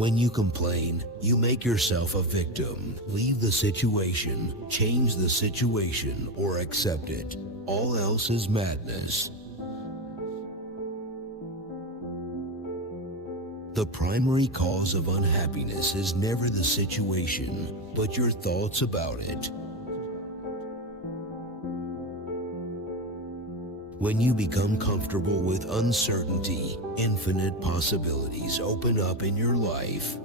When you complain, you make yourself a victim. Leave the situation, change the situation, or accept it. All else is madness. The primary cause of unhappiness is never the situation, but your thoughts about it. When you become comfortable with uncertainty, infinite possibilities open up in your life.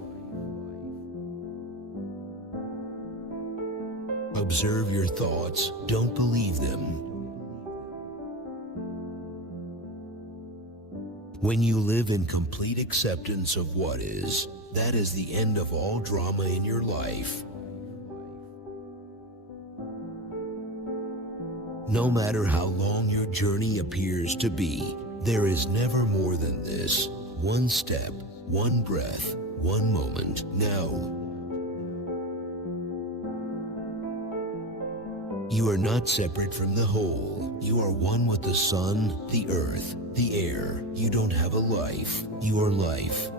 Observe your thoughts, don't believe them. When you live in complete acceptance of what is, that is the end of all drama in your life. No matter how long your journey appears to be, there is never more than this. One step, one breath, one moment. Now, you are not separate from the whole. You are one with the sun, the earth, the air. You don't have a life. You are life.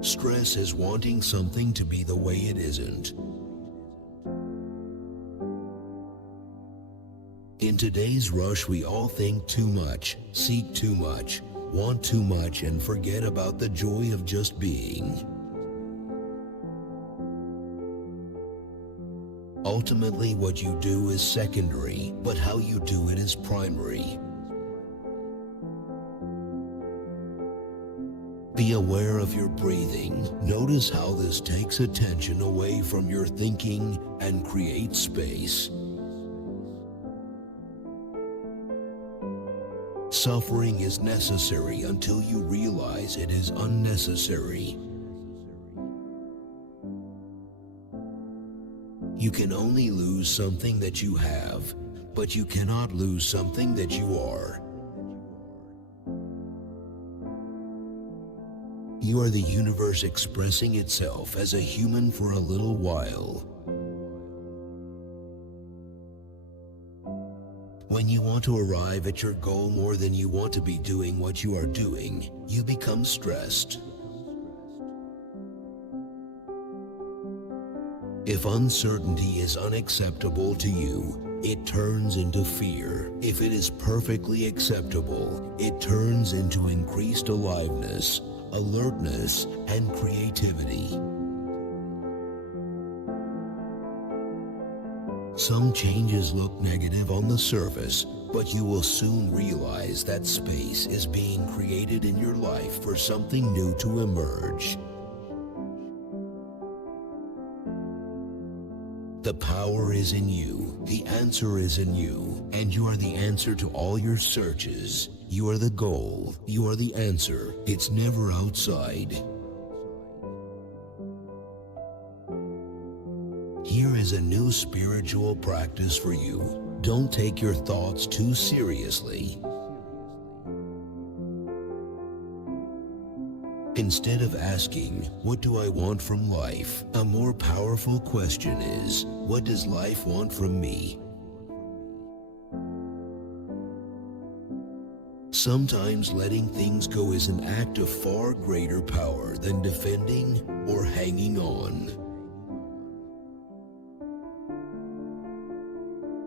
Stress is wanting something to be the way it isn't. In today's rush, we all think too much, seek too much, want too much, and forget about the joy of just being. Ultimately, what you do is secondary, but how you do it is primary. Be aware of your breathing. Notice how this takes attention away from your thinking and creates space. Suffering is necessary until you realize it is unnecessary. You can only lose something that you have, but you cannot lose something that you are. You are the universe expressing itself as a human for a little while. When you want to arrive at your goal more than you want to be doing what you are doing, you become stressed. If uncertainty is unacceptable to you, it turns into fear. If it is perfectly acceptable, it turns into increased aliveness, alertness, and creativity. Some changes look negative on the surface, but you will soon realize that space is being created in your life for something new to emerge. The power is in you, the answer is in you, and you are the answer to all your searches. You are the goal, you are the answer. It's never outside. Here is a new spiritual practice for you. Don't take your thoughts too seriously. Instead of asking, "What do I want from life?" a more powerful question is, "What does life want from me?" Sometimes letting things go is an act of far greater power than defending or hanging on.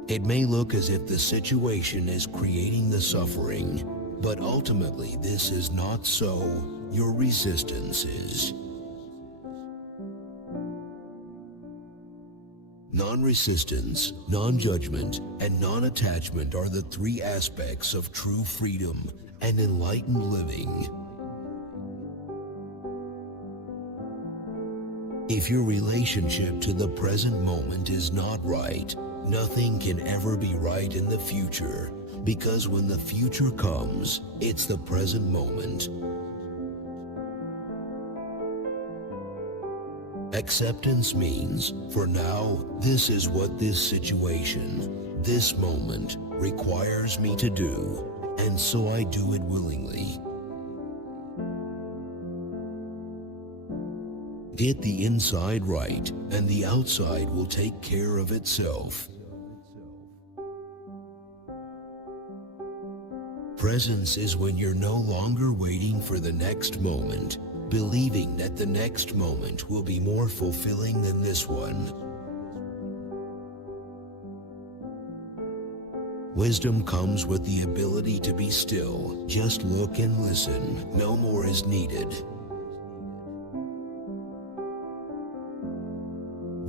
It may look as if the situation is creating the suffering, but ultimately this is not so. Your resistance is. Non-resistance, non-judgment, and non-attachment are the three aspects of true freedom and enlightened living. If your relationship to the present moment is not right, nothing can ever be right in the future, because when the future comes, it's the present moment. Acceptance means, for now, this is what this situation, this moment, requires me to do, and so I do it willingly. Get the inside right, and the outside will take care of itself. Presence is when you're no longer waiting for the next moment, believing that the next moment will be more fulfilling than this one. Wisdom comes with the ability to be still. Just look and listen. No more is needed.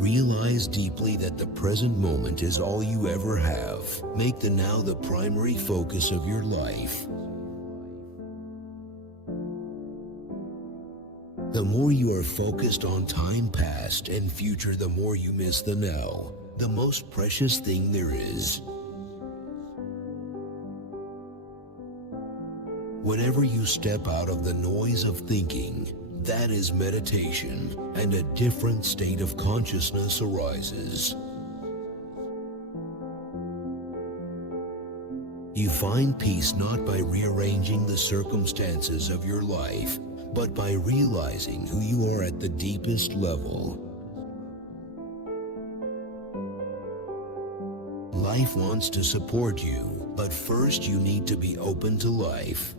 Realize deeply that the present moment is all you ever have. Make the now the primary focus of your life. The more you are focused on time past and future, the more you miss the now, the most precious thing there is. Whenever you step out of the noise of thinking, that is meditation, and a different state of consciousness arises. You find peace not by rearranging the circumstances of your life, but by realizing who you are at the deepest level. Life wants to support you, but first you need to be open to life.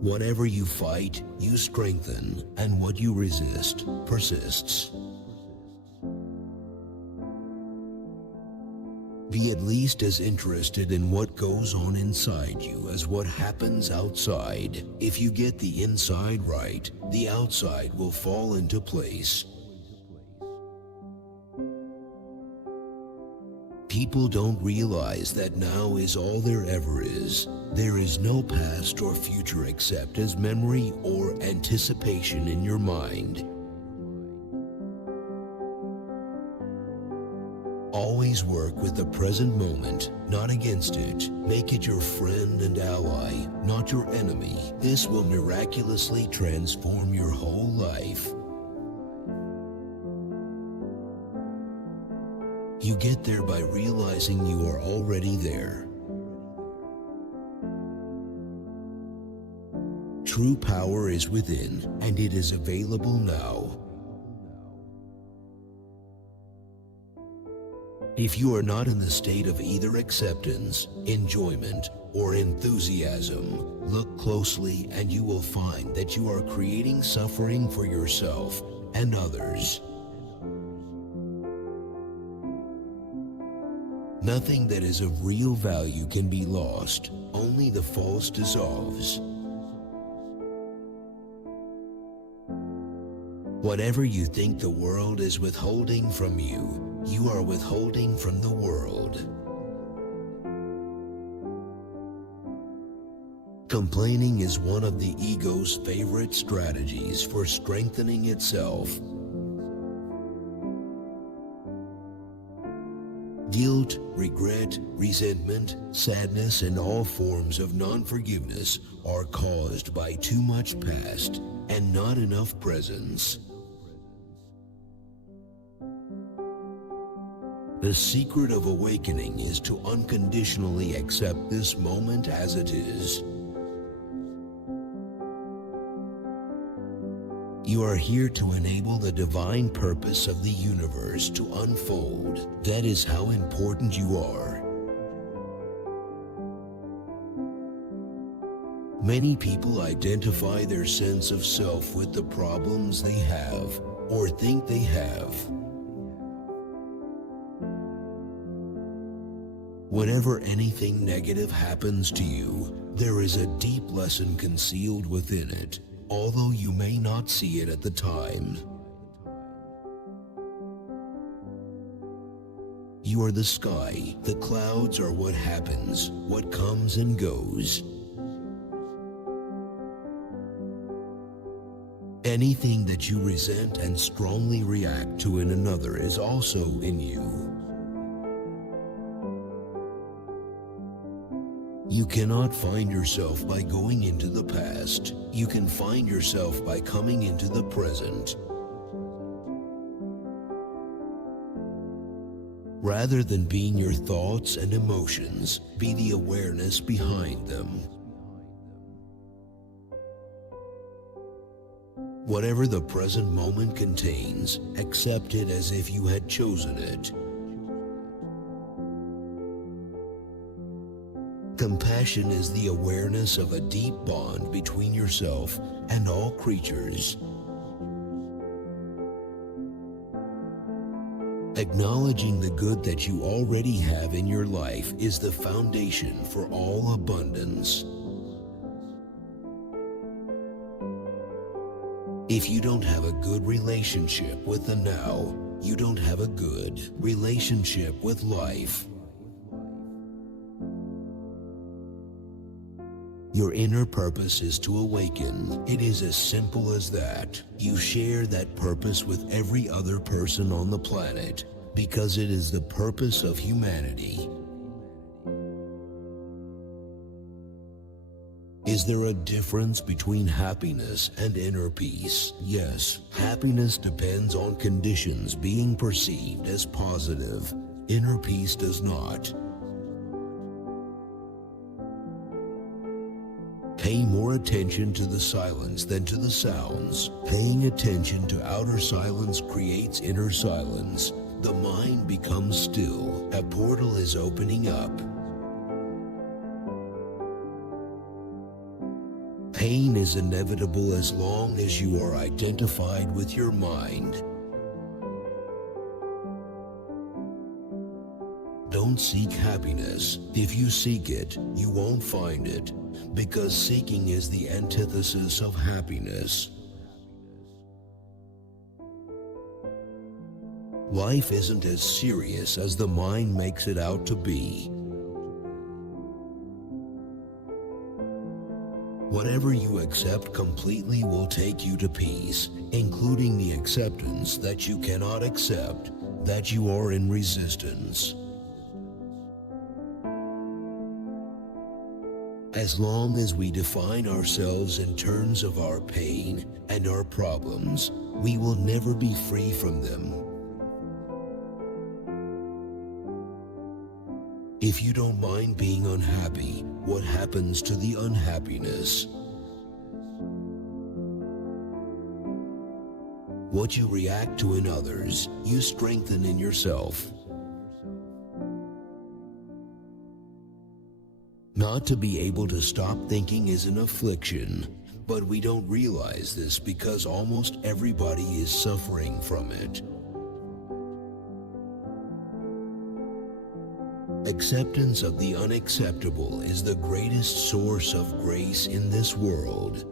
Whatever you fight, you strengthen, and what you resist, persists. Be at least as interested in what goes on inside you as what happens outside. If you get the inside right, the outside will fall into place. People don't realize that now is all there ever is. There is no past or future except as memory or anticipation in your mind. Always work with the present moment, not against it. Make it your friend and ally, not your enemy. This will miraculously transform your whole life. You get there by realizing you are already there. True power is within, and it is available now. If you are not in the state of either acceptance, enjoyment, or enthusiasm, look closely and you will find that you are creating suffering for yourself and others. Nothing that is of real value can be lost. Only the false dissolves. Whatever you think the world is withholding from you, you are withholding from the world. Complaining is one of the ego's favorite strategies for strengthening itself. Guilt, regret, resentment, sadness, and all forms of non-forgiveness are caused by too much past and not enough presence. The secret of awakening is to unconditionally accept this moment as it is. You are here to enable the divine purpose of the universe to unfold. That is how important you are. Many people identify their sense of self with the problems they have or think they have. Whenever anything negative happens to you, there is a deep lesson concealed within it, although you may not see it at the time. You are the sky. The clouds are what happens, what comes and goes. Anything that you resent and strongly react to in another is also in you. You cannot find yourself by going into the past. You can find yourself by coming into the present. Rather than being your thoughts and emotions, be the awareness behind them. Whatever the present moment contains, accept it as if you had chosen it. Compassion is the awareness of a deep bond between yourself and all creatures. Acknowledging the good that you already have in your life is the foundation for all abundance. If you don't have a good relationship with the now, you don't have a good relationship with life. Your inner purpose is to awaken. It is as simple as that. You share that purpose with every other person on the planet because it is the purpose of humanity. Is there a difference between happiness and inner peace? Yes, happiness depends on conditions being perceived as positive. Inner peace does not. Pay more attention to the silence than to the sounds. Paying attention to outer silence creates inner silence. The mind becomes still. A portal is opening up. Pain is inevitable as long as you are identified with your mind. Don't seek happiness. If you seek it, you won't find it, because seeking is the antithesis of happiness. Life isn't as serious as the mind makes it out to be. Whatever you accept completely will take you to peace, including the acceptance that you cannot accept, that you are in resistance. As long as we define ourselves in terms of our pain and our problems, we will never be free from them. If you don't mind being unhappy, what happens to the unhappiness? What you react to in others, you strengthen in yourself. Not to be able to stop thinking is an affliction, but we don't realize this because almost everybody is suffering from it. Acceptance of the unacceptable is the greatest source of grace in this world.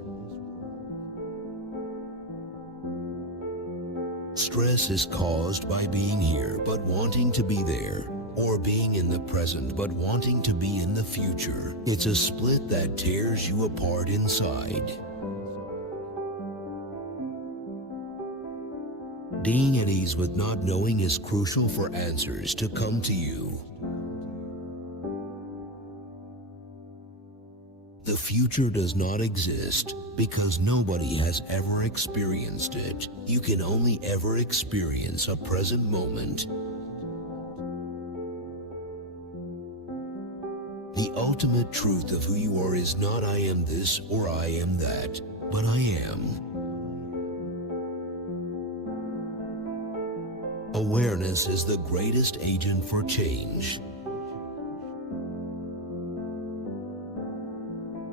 Stress is caused by being here but wanting to be there, or being in the present but wanting to be in the future. It's a split that tears you apart inside. Being at ease with not knowing is crucial for answers to come to you. The future does not exist because nobody has ever experienced it. You can only ever experience a present moment. The ultimate truth of who you are is not I am this or I am that, but I am. Awareness is the greatest agent for change.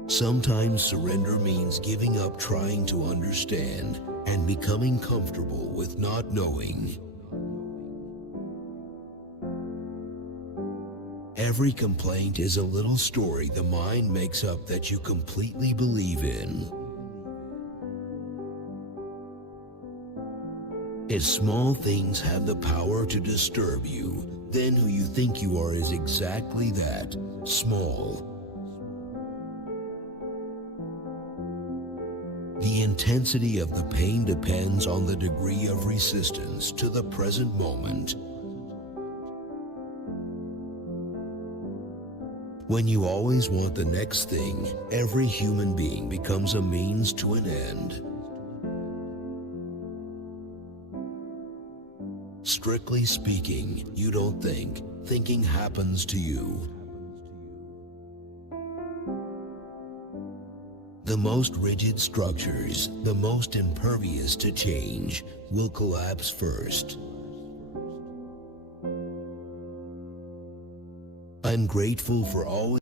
Sometimes surrender means giving up trying to understand and becoming comfortable with not knowing. Every complaint is a little story the mind makes up that you completely believe in. If small things have the power to disturb you, then who you think you are is exactly that, small. The intensity of the pain depends on the degree of resistance to the present moment. When you always want the next thing, every human being becomes a means to an end. Strictly speaking, you don't think. Thinking happens to you. The most rigid structures, the most impervious to change, will collapse first. I'm grateful for always